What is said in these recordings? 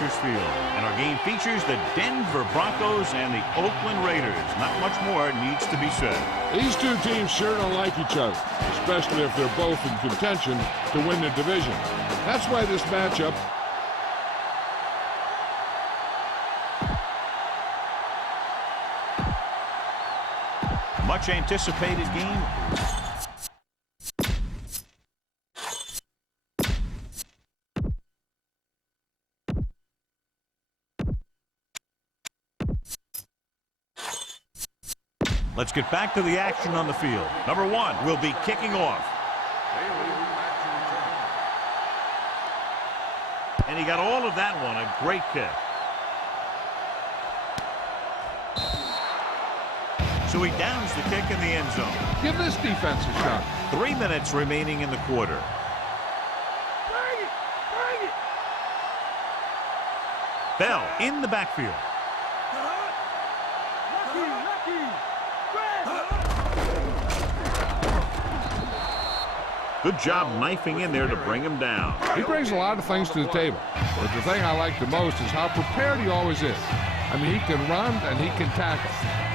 Masters Field. And our game features the Denver Broncos and the Oakland Raiders. Not much more needs to be said. These two teams sure don't like each other, especially if they're both in contention to win the division. That's why this matchup much anticipated game. Let's get back to the action on the field. Number one will be kicking off. And he got all of that one. A great kick. So he downs the kick in the end zone. Give this defense a shot. 3 minutes remaining in the quarter. Bring it! Bring it! Bell in the backfield. Good job knifing in there to bring him down. He brings a lot of things to the table. But the thing I like the most is how prepared he always is. I mean, he can run and he can tackle.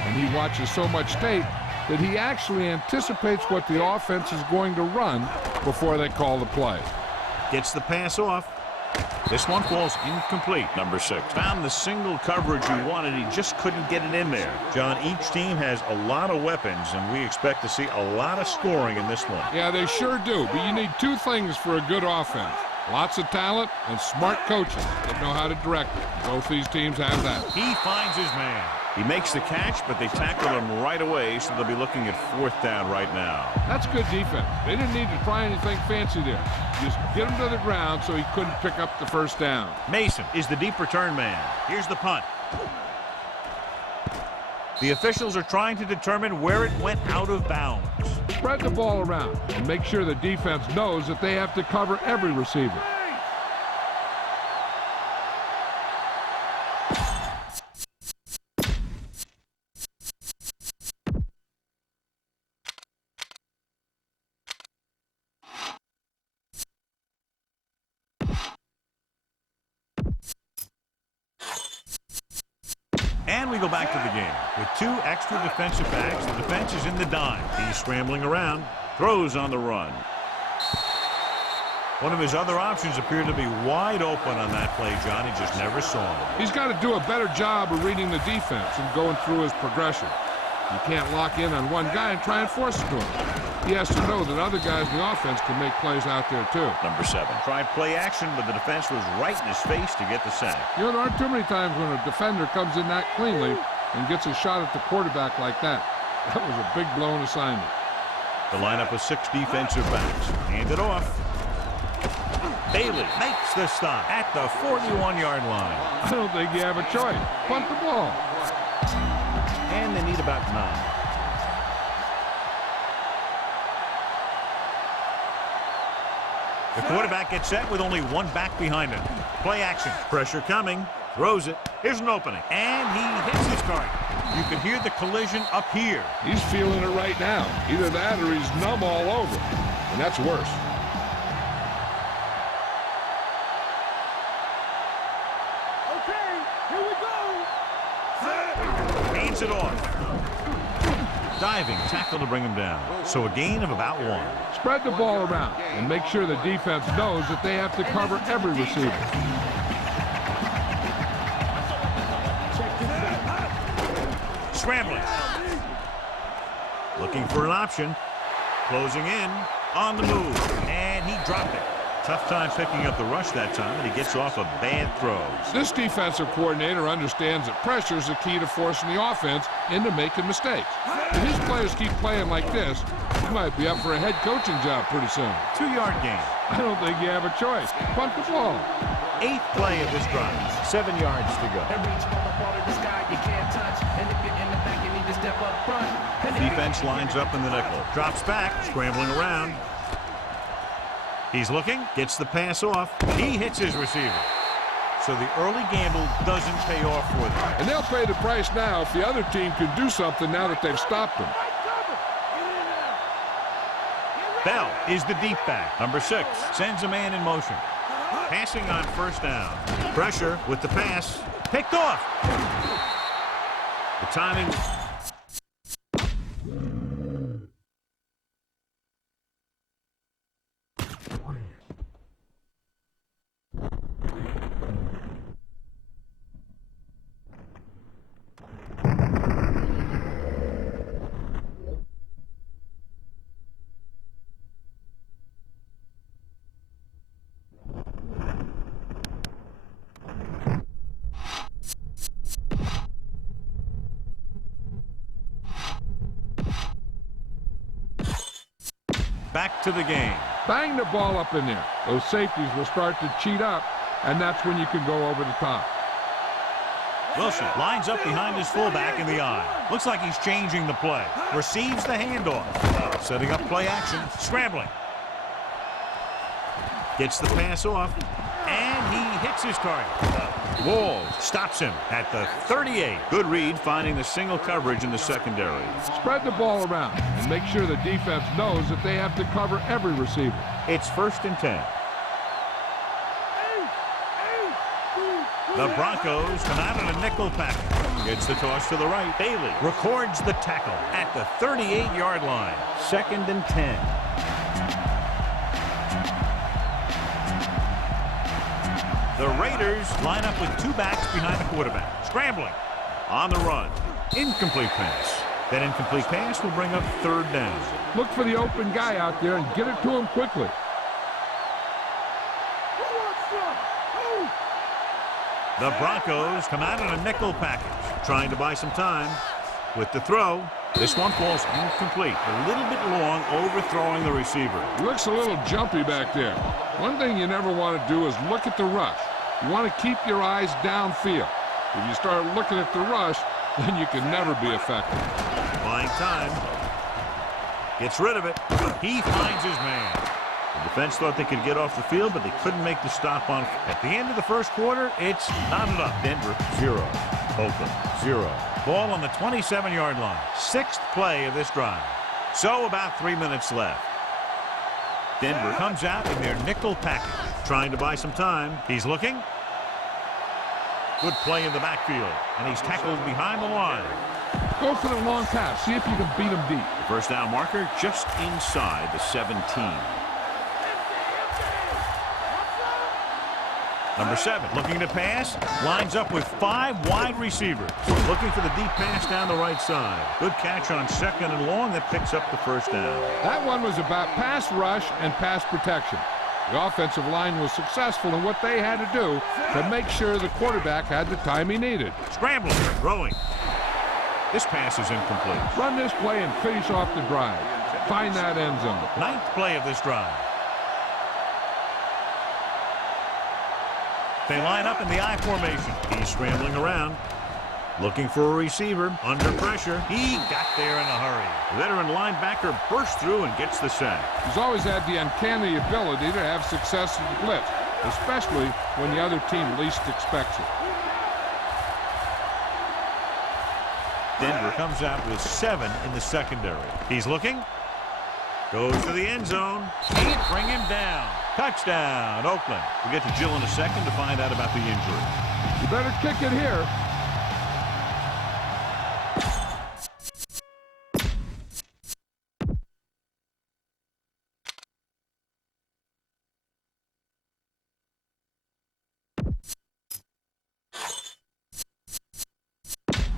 And he watches so much tape that he actually anticipates what the offense is going to run before they call the play. Gets the pass off. This one falls incomplete. Number 6 found the single coverage he wanted. He just couldn't get it in there. John, each team has a lot of weapons, and we expect to see a lot of scoring in this one. Yeah, they sure do. But you need two things for a good offense. Lots of talent and smart coaches that know how to direct it. Both these teams have that. He finds his man. He makes the catch, but they tackle him right away, so they'll be looking at 4th down right now. That's good defense. They didn't need to try anything fancy there. Just get him to the ground so he couldn't pick up the first down. Mason is the deep return man. Here's the punt. The officials are trying to determine where it went out of bounds. Spread the ball around and make sure the defense knows that they have to cover every receiver. And we go back to the game. With 2 extra defensive backs, the defense is in the dime. He's scrambling around, throws on the run. One of his other options appeared to be wide open on that play, John. He just never saw him. He's got to do a better job of reading the defense and going through his progression. You can't lock in on one guy and try and force it to him. He has to know that other guys in the offense can make plays out there, too. Number 7 tried play action, but the defense was right in his face to get the sack. You know, there aren't too many times when a defender comes in that cleanly and gets a shot at the quarterback like that. That was a big blown assignment. The lineup of 6 defensive backs. Hand it off. Bailey makes the stop at the 41-yard line. I don't think you have a choice. Punt the ball. And they need about 9. The quarterback gets set with only 1 back behind him. Play action. Pressure coming. Throws it. Here's an opening. And he hits his target. You can hear the collision up here. He's feeling it right now. Either that or he's numb all over. And that's worse. Okay, here we go. Hands it off. Diving tackle to bring him down. So a gain of about 1. Spread the ball around and make sure the defense knows that they have to cover every receiver. Scrambling. Looking for an option. Closing in. On the move. And he dropped it. Tough time picking up the rush that time, and he gets off of bad throws. This defensive coordinator understands that pressure is the key to forcing the offense into making mistakes. If his players keep playing like this, he might be up for a head coaching job pretty soon. 2-yard gain. I don't think you have a choice. Punt the ball. 8th play of this drive. 7 yards to go. Defense lines up in the nickel. Drops back, scrambling around. He's looking, gets the pass off. He hits his receiver. So the early gamble doesn't pay off for them. And they'll pay the price now if the other team can do something now that they've stopped them. Bell is the deep back. Number 6 sends a man in motion. Passing on first down. Pressure with the pass. Picked off. The timing. Back to the game. Bang the ball up in there. Those safeties will start to cheat up, and that's when you can go over the top. Wilson lines up behind his fullback in the eye. Looks like he's changing the play. Receives the handoff. Setting up play action. Scrambling. Gets the pass off. And he hits his target. Walls stops him at the 38. Good read finding the single coverage in the secondary. Spread the ball around and make sure the defense knows that they have to cover every receiver. It's 1st and 10. The Broncos come out in a nickel package. Gets the toss to the right. Bailey records the tackle at the 38-yard line. 2nd and 10. The Raiders line up with 2 backs behind the quarterback. Scrambling. On the run. Incomplete pass. That incomplete pass will bring up 3rd down. Look for the open guy out there and get it to him quickly. The Broncos come out in a nickel package, trying to buy some time. With the throw, this one falls incomplete. A little bit long, overthrowing the receiver. He looks a little jumpy back there. One thing you never want to do is look at the rush. You want to keep your eyes downfield. If you start looking at the rush, then you can never be effective. Buying time. Gets rid of it. He finds his man. The defense thought they could get off the field, but they couldn't make the stop on. At the end of the first quarter, it's not enough. Denver, 0. Oakland, 0. Ball on the 27-yard line. 6th play of this drive. So about 3 minutes left. Denver comes out in their nickel package, trying to buy some time. He's looking. Good play in the backfield, and he's tackled behind the line. Go for the long pass. See if you can beat him deep. The first down marker just inside the 17. Number 7 looking to pass. Lines up with 5 wide receivers. Looking for the deep pass down the right side. Good catch on 2nd and long that picks up the first down. That one was about pass rush and pass protection. The offensive line was successful in what they had to do to make sure the quarterback had the time he needed. Scrambling, throwing. This pass is incomplete. Run this play and finish off the drive. Find that end zone. 9th play of this drive. They line up in the I formation. He's scrambling around. Looking for a receiver. Under pressure. He got there in a hurry. The veteran linebacker bursts through and gets the sack. He's always had the uncanny ability to have success in the blitz, especially when the other team least expects it. Denver comes out with 7 in the secondary. He's looking. Goes to the end zone. Can't bring him down. Touchdown, Oakland. We'll get to Jill in a second to find out about the injury. You better kick it here.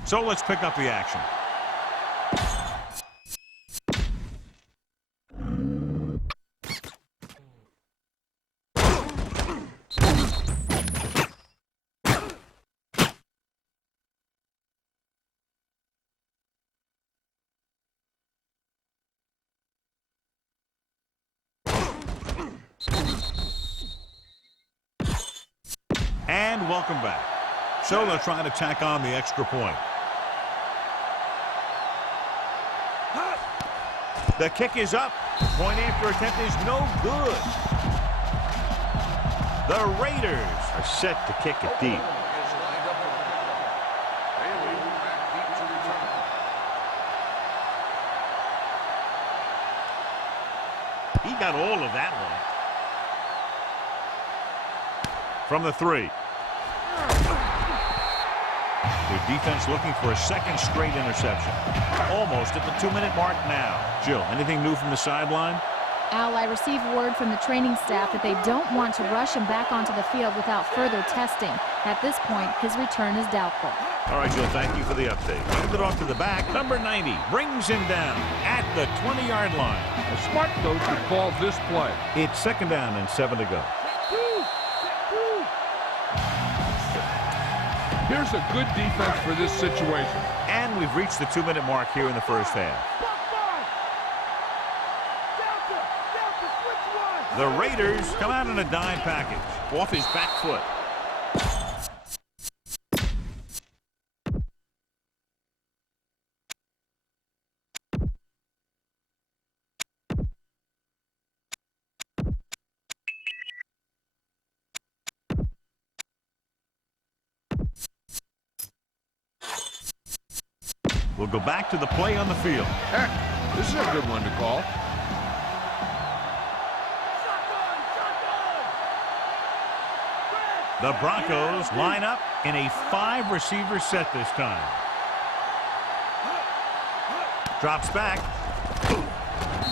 So let's pick up the action. And welcome back. So they'll try to tack on the extra point. The kick is up. Point after attempt is no good. The Raiders are set to kick it deep. He got all of that one. from the 3. Their defense looking for a second straight interception. Almost at the 2-minute mark now. Jill, anything new from the sideline? Al, I received word from the training staff that they don't want to rush him back onto the field without further testing. At this point, his return is doubtful. All right, Jill, thank you for the update. Hand it off to the back. Number 90 brings him down at the 20-yard line. A smart coach would call this play. It's 2nd down and 7 to go. Here's a good defense for this situation. And we've reached the 2-minute mark here in the first half. The Raiders come out in a dime package off his back foot. We'll go back to the play on the field. Heck, this is a good one to call. The Broncos line up in a 5-receiver set this time. Drops back.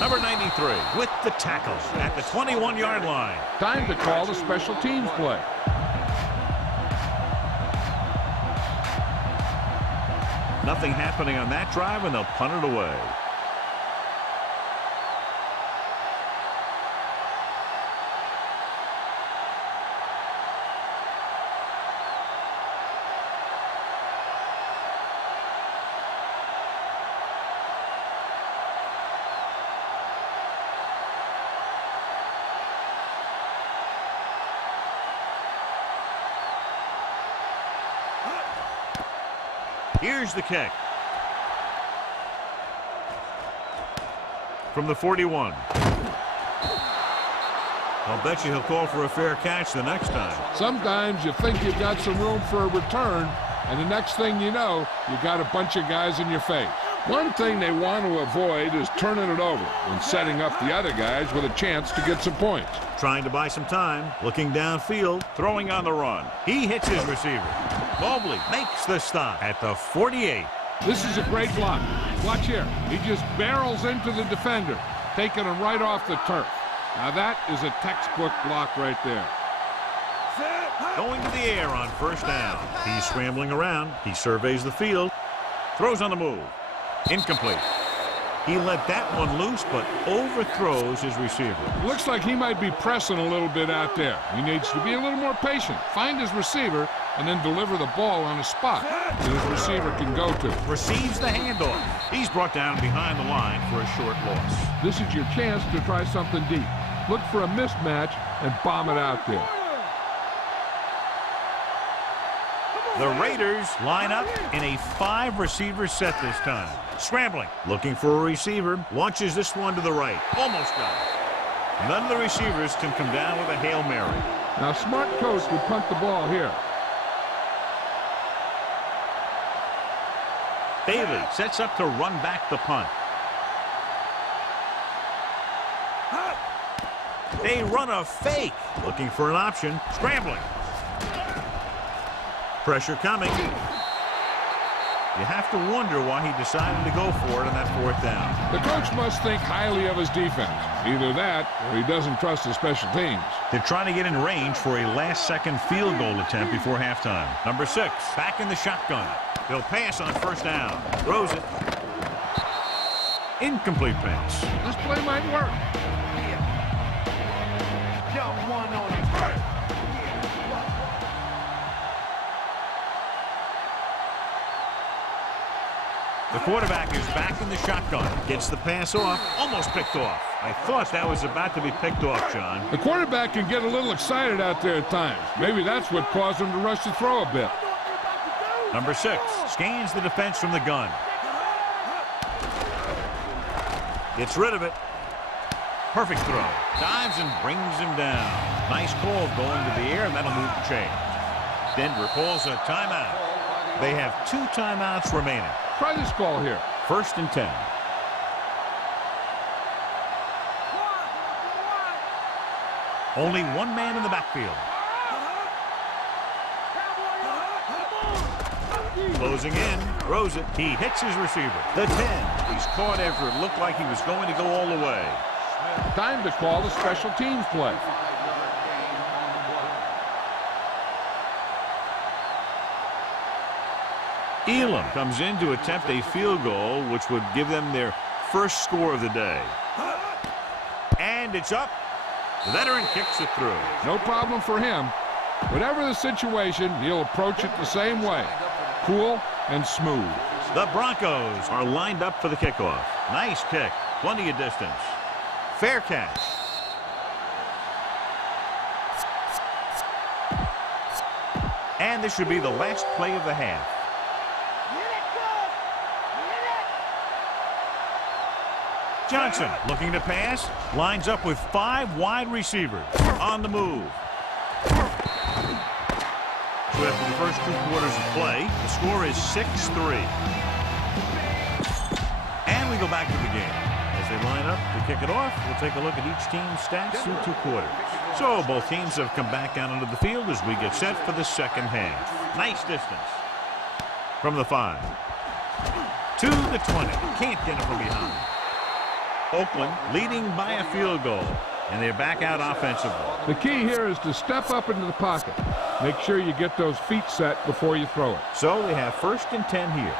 Number 93 with the tackle at the 21-yard line. Time to call the special teams play. Nothing happening on that drive, and they'll punt it away. Here's the kick. From the 41. I'll bet you he'll call for a fair catch the next time. Sometimes you think you've got some room for a return, and the next thing you know, you got a bunch of guys in your face. One thing they want to avoid is turning it over and setting up the other guys with a chance to get some points. Trying to buy some time, looking downfield, throwing on the run. He hits his receiver. Mobley makes the stop at the 48. This is a great block. Watch here. He just barrels into the defender, taking him right off the turf. Now that is a textbook block right there. Going to the air on first down. He's scrambling around. He surveys the field. Throws on the move. Incomplete. He let that one loose, but overthrows his receiver. Looks like he might be pressing a little bit out there. He needs to be a little more patient, find his receiver, and then deliver the ball on a spot that his receiver can go to. Receives the handoff. He's brought down behind the line for a short loss. This is your chance to try something deep. Look for a mismatch and bomb it out there. The Raiders line up in a 5-receiver set this time. Scrambling, looking for a receiver, launches this one to the right. Almost got it. None of the receivers can come down with a Hail Mary. Now, smart coach would punt the ball here. Bailey sets up to run back the punt. They run a fake, looking for an option, scrambling. Pressure coming. You have to wonder why he decided to go for it on that 4th down. The coach must think highly of his defense. Either that, or he doesn't trust his special teams. They're trying to get in range for a last-second field goal attempt before halftime. Number 6, back in the shotgun. They'll pass on first down. Throws it. Incomplete pass. This play might work. Jump one on him. The quarterback is back in the shotgun. Gets the pass off. Almost picked off. I thought that was about to be picked off, John. The quarterback can get a little excited out there at times. Maybe that's what caused him to rush the throw a bit. Number 6 scans the defense from the gun. Gets rid of it. Perfect throw. Dives and brings him down. Nice call going to the air, and that'll move the chain. Denver calls a timeout. They have 2 timeouts remaining. Try this call here. 1st and 10. Only one man in the backfield. Closing in, throws it. He hits his receiver. The 10. He's caught after it looked like he was going to go all the way. Time to call a special teams play. Elam comes in to attempt a field goal, which would give them their first score of the day. And it's up. The veteran kicks it through. No problem for him. Whatever the situation, he'll approach it the same way. Cool and smooth. The Broncos are lined up for the kickoff. Nice kick. Plenty of distance. Fair catch. And this should be the last play of the half. Johnson looking to pass. Lines up with 5 wide receivers. On the move. So after the first 2 quarters of play, the score is 6-3. And we go back to the game. As they line up to kick it off, we'll take a look at each team's stats through 2 quarters. So both teams have come back out onto the field as we get set for the second half. Nice distance. From the 5. To the 20. Can't get it from behind. Oakland leading by a field goal. And they're back out offensively. The key here is to step up into the pocket. Make sure you get those feet set before you throw it. So they have 1st and 10 here.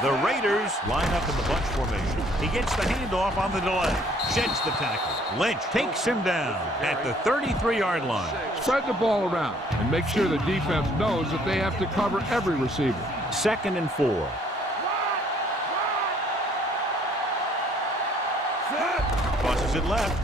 The Raiders line up in the bunch formation. He gets the handoff on the delay. Sheds the tackle. Lynch takes him down at the 33-yard line. Spread the ball around and make sure the defense knows that they have to cover every receiver. 2nd and 4. Tosses it left.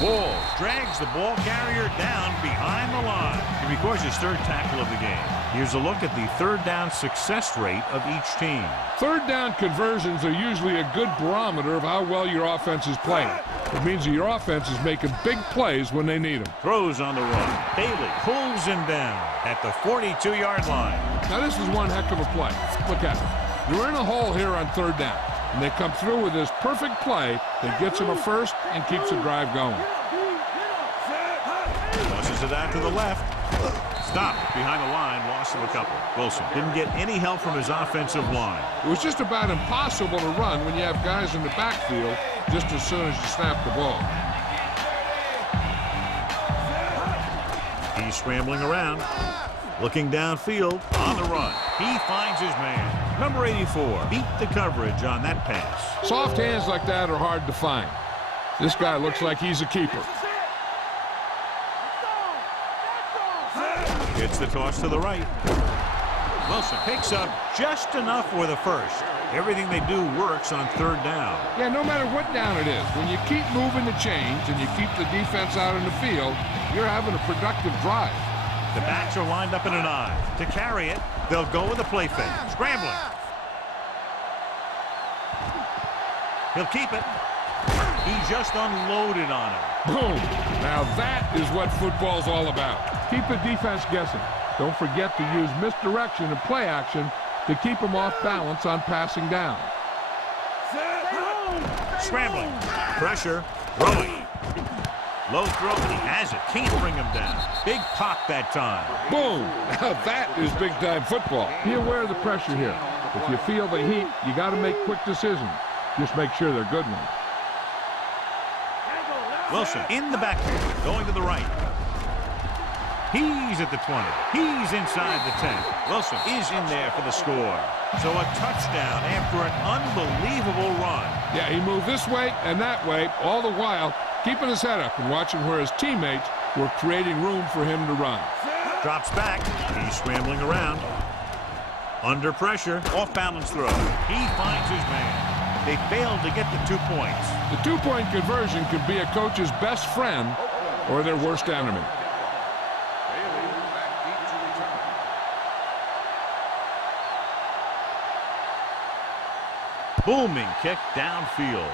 Ball drags the ball carrier down behind the line. He records his 3rd tackle of the game. Here's a look at the 3rd down success rate of each team. 3rd down conversions are usually a good barometer of how well your offense is playing. It means that your offense is making big plays when they need them. Throws on the run. Bailey pulls him down at the 42-yard line. Now this is one heck of a play. Look at it. You're in a hole here on 3rd down. And they come through with this perfect play that gets them a first and keeps the drive going. Tosses it out to the left. Stopped behind the line, loss of a couple. Wilson didn't get any help from his offensive line. It was just about impossible to run when you have guys in the backfield just as soon as you snap the ball. He's scrambling around, looking downfield on the run. He finds his man. Number 84 beat the coverage on that pass. Soft hands like that are hard to find. This guy looks like he's a keeper. Gets the toss to the right. Wilson picks up just enough for the first. Everything they do works on 3rd down. Yeah, no matter what down it is, when you keep moving the chains and you keep the defense out in the field, you're having a productive drive. The backs are lined up in an I. To carry it, they'll go with a play fake. Scrambling. He'll keep it. He just unloaded on him. Boom. Now that is what football's all about. Keep the defense guessing. Don't forget to use misdirection and play action to keep them off balance on passing down. Scrambling. Pressure. Throwing. Low throw. He has it. Can't bring him down. Big pop that time. Boom. Now that is big-time football. Be aware of the pressure here. If you feel the heat, you got to make quick decisions. Just make sure they're good ones. Wilson in the backfield, going to the right. He's at the 20. He's inside the 10. Wilson is in there for the score. So a touchdown after an unbelievable run. Yeah, he moved this way and that way, all the while keeping his head up and watching where his teammates were creating room for him to run. Drops back. He's scrambling around. Under pressure. Off-balance throw. He finds his man. They failed to get the 2 points. The 2-point conversion could be a coach's best friend or their worst enemy. Booming kick downfield.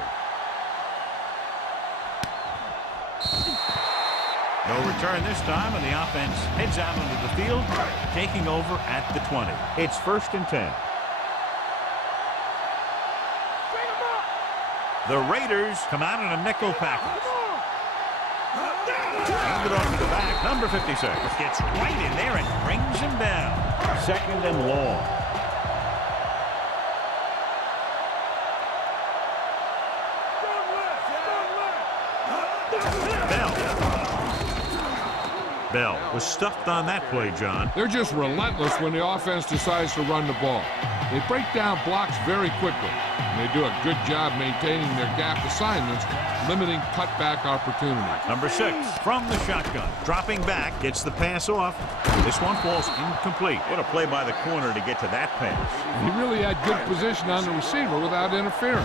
No return this time, and the offense heads out onto the field, taking over at the 20. It's 1st and 10. The Raiders come out in a nickel package. hand it off to the back. Number 56 gets right in there and brings him down. 2nd and long. Bell was stuffed on that play, John. They're just relentless when the offense decides to run the ball. They break down blocks very quickly, and they do a good job maintaining their gap assignments, limiting cutback opportunity. Number 6 from the shotgun. Dropping back, gets the pass off. This one falls incomplete. What a play by the corner to get to that pass. He really had good position on the receiver without interfering.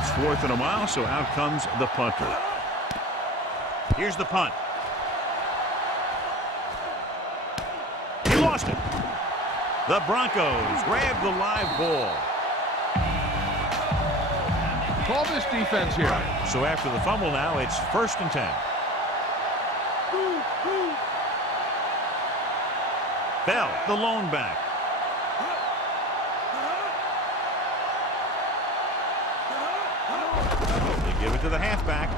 It's 4th and a mile, so out comes the punter. Here's the punt. He lost it. The Broncos grab the live ball. Call this defense here. So after the fumble now, it's 1st and 10. Bell, the lone back. They give it to the halfback.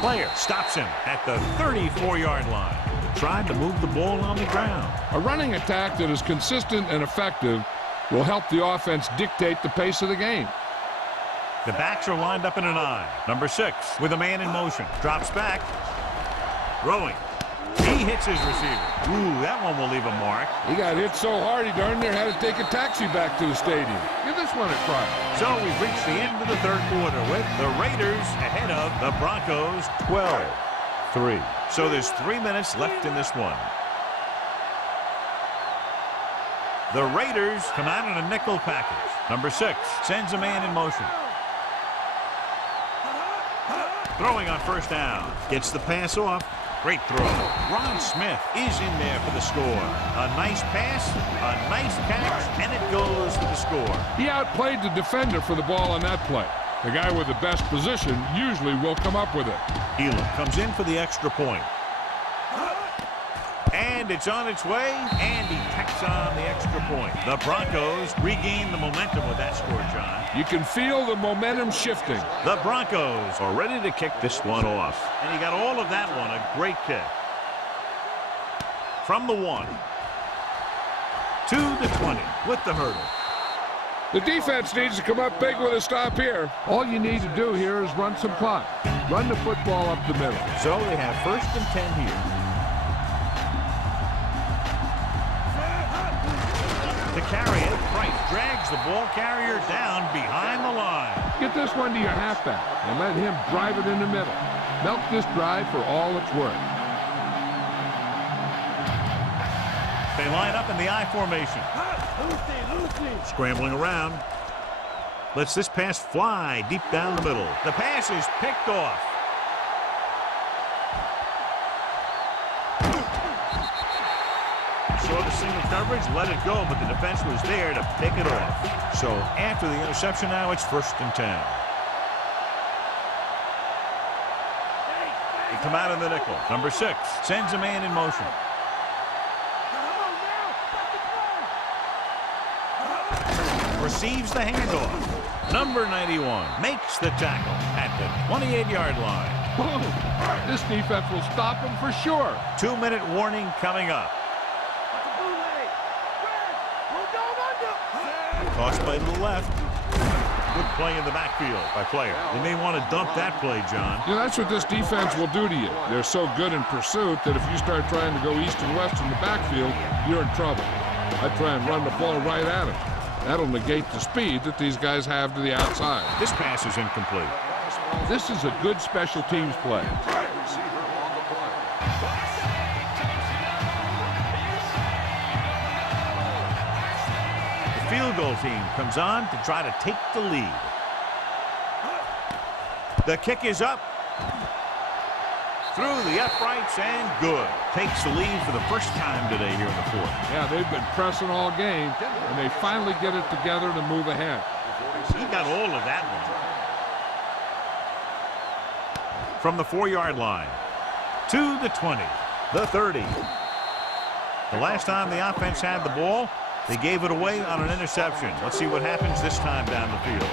Player stops him at the 34-yard line. Tried to move the ball on the ground. A running attack that is consistent and effective will help the offense dictate the pace of the game. The backs are lined up in an I. Number 6 with a man in motion. Drops back. Throwing. He hits his receiver. Ooh, that one will leave a mark. He got hit so hard he darn near had to take a taxi back to the stadium. Give this one a try. So we've reached the end of the 3rd quarter with the Raiders ahead of the Broncos 12-3. So there's 3 minutes left in this one. The Raiders come out in a nickel package. Number 6 sends a man in motion. Throwing on 1st down. Gets the pass off. Great throw. Ron Smith is in there for the score. A nice pass, a nice catch, and it goes for the score. He outplayed the defender for the ball on that play. The guy with the best position usually will come up with it. Elam comes in for the extra point. And it's on its way, and he tacks on the extra point. The Broncos regain the momentum with that score, John. You can feel the momentum shifting. The Broncos are ready to kick this one off. And he got all of that one, a great kick. From the 1 to the 20 with the hurdle. The defense needs to come up big with a stop here. All you need to do here is run some clock. Run the football up the middle. So they have 1st and 10 here. To carry it, Price drags the ball carrier down behind the line. Get this one to your halfback and let him drive it in the middle. Milk this drive for all it's worth. They line up in the I formation. Scrambling around. Lets this pass fly deep down the middle. The pass is picked off. Saw the single coverage, let it go, but the defense was there to pick it off. So after the interception now, it's 1st and 10. They come out in the nickel. Number 6 sends a man in motion. Receives the handoff. Number 91 makes the tackle at the 28-yard line. This defense will stop him for sure. 2-minute warning coming up. Toss play to the left. Good play in the backfield by player. They may want to dump that play, John. Yeah, that's what this defense will do to you. They're so good in pursuit that if you start trying to go east and west in the backfield, you're in trouble. I try and run the ball right at him. That'll negate the speed that these guys have to the outside. This pass is incomplete. This is a good special teams play. The field goal team comes on to try to take the lead. The kick is up. Through the uprights and good. Takes the lead for the first time today here in the 4th. Yeah, they've been pressing all game, and they finally get it together to move ahead. He got all of that one. From the 4-yard line to the 20, the 30. The last time the offense had the ball, they gave it away on an interception. Let's see what happens this time down the field.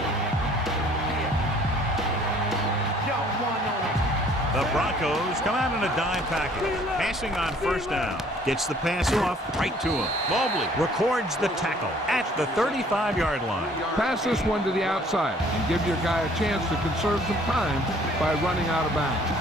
The Broncos come out in a dime package. Passing on first down. Gets the pass off right to him. Mobley records the tackle at the 35-yard line. Pass this one to the outside and give your guy a chance to conserve some time by running out of bounds.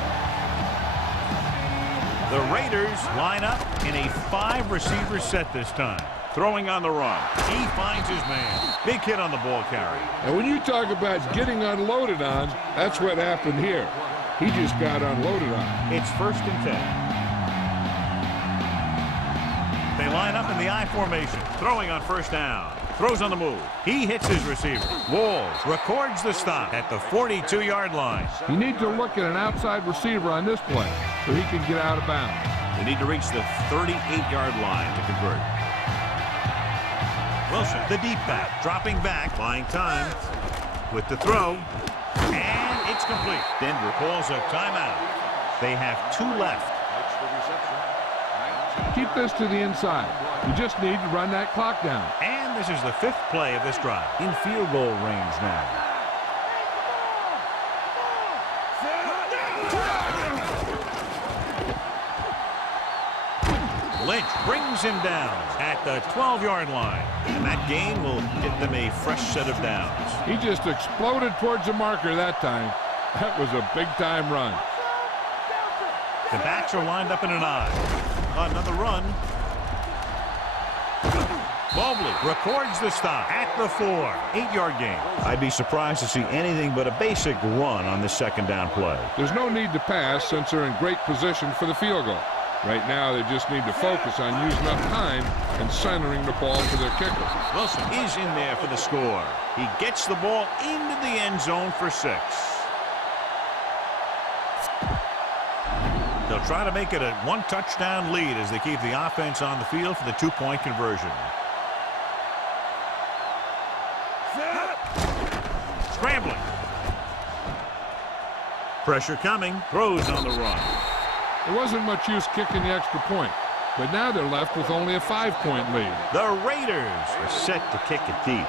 The Raiders line up in a 5-receiver set this time. Throwing on the run. He finds his man. Big hit on the ball carry. And when you talk about getting unloaded on, that's what happened here. He just got unloaded on. It's 1st and 10. They line up in the I formation. Throwing on first down. Throws on the move. He hits his receiver. Walls records the stop at the 42-yard line. You need to look at an outside receiver on this play so he can get out of bounds. They need to reach the 38-yard line to convert. Wilson, the deep back, dropping back, buying time with the throw, and it's complete. Denver calls a timeout. They have 2 left. Keep this to the inside. You just need to run that clock down. And this is the 5th play of this drive. In field goal range now. Lynch brings him down at the 12-yard line. And that gain will get them a fresh set of downs. He just exploded towards the marker that time. That was a big-time run. The backs are lined up in an I. Another run. Mobley records the stop at the 4. 8-yard gain. I'd be surprised to see anything but a basic run on this 2nd down play. There's no need to pass since they're in great position for the field goal. Right now, they just need to focus on using up time and centering the ball for their kicker. Wilson is in there for the score. He gets the ball into the end zone for 6. They'll try to make it a 1-touchdown lead as they keep the offense on the field for the 2-point conversion. Scrambling. Pressure coming. Throws on the run. There wasn't much use kicking the extra point, but now they're left with only a 5-point lead. The Raiders are set to kick it deep.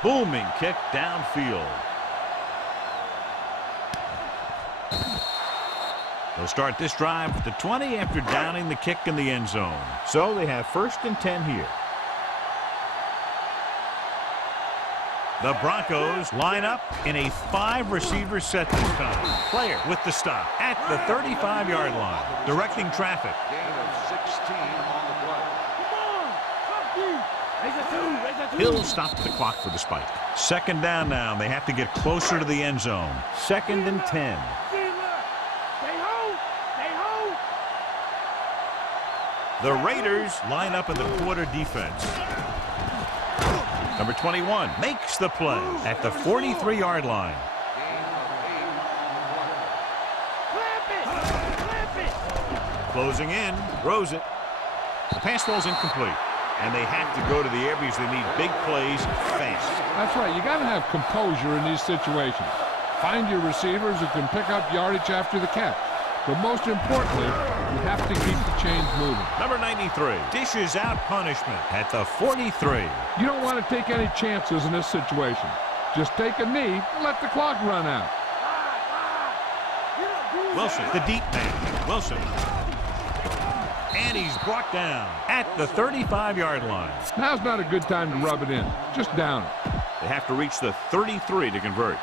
Booming kick downfield. They'll start this drive at the 20 after downing the kick in the end zone. So they have 1st and 10 here. The Broncos line up in a 5-receiver set this time. Player with the stop at the 35-yard line, directing traffic. Gain of 16 on the play. He'll stop the clock for the spike. 2nd down now. They have to get closer to the end zone. 2nd and 10. The Raiders line up in the quarter defense. Number 21 makes the play at the 43-yard line. Closing in, throws it. The pass falls incomplete. And they have to go to the air because they need big plays fast. That's right. You got to have composure in these situations. Find your receivers who can pick up yardage after the catch. But most importantly, you have to keep the chains moving. Number 93 dishes out punishment at the 43. You don't want to take any chances in this situation. Just take a knee and let the clock run out. Wilson, the deep man. Wilson. And he's brought down at the 35-yard line. Now's not a good time to rub it in. Just down it. They have to reach the 33 to convert.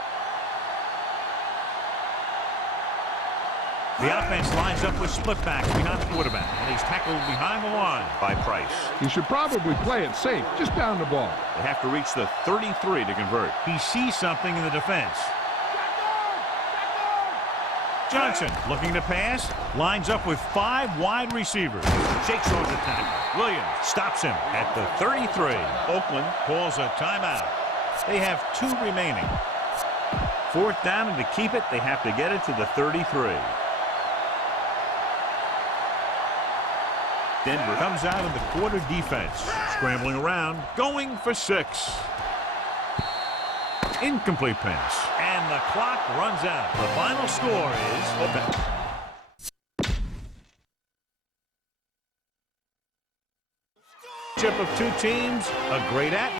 The offense lines up with split backs behind the quarterback, and he's tackled behind the line by Price. You should probably play it safe, just down the ball. They have to reach the 33 to convert. He sees something in the defense. Johnson looking to pass, lines up with 5 wide receivers. Shakes on the tackle. Williams stops him at the 33. Oakland calls a timeout. They have 2 remaining. 4th down, and to keep it, they have to get it to the 33. Denver comes out of the quarter defense, scrambling around, going for 6. Incomplete pass, and the clock runs out. The final score is chip of 2 teams, a great atmosphere.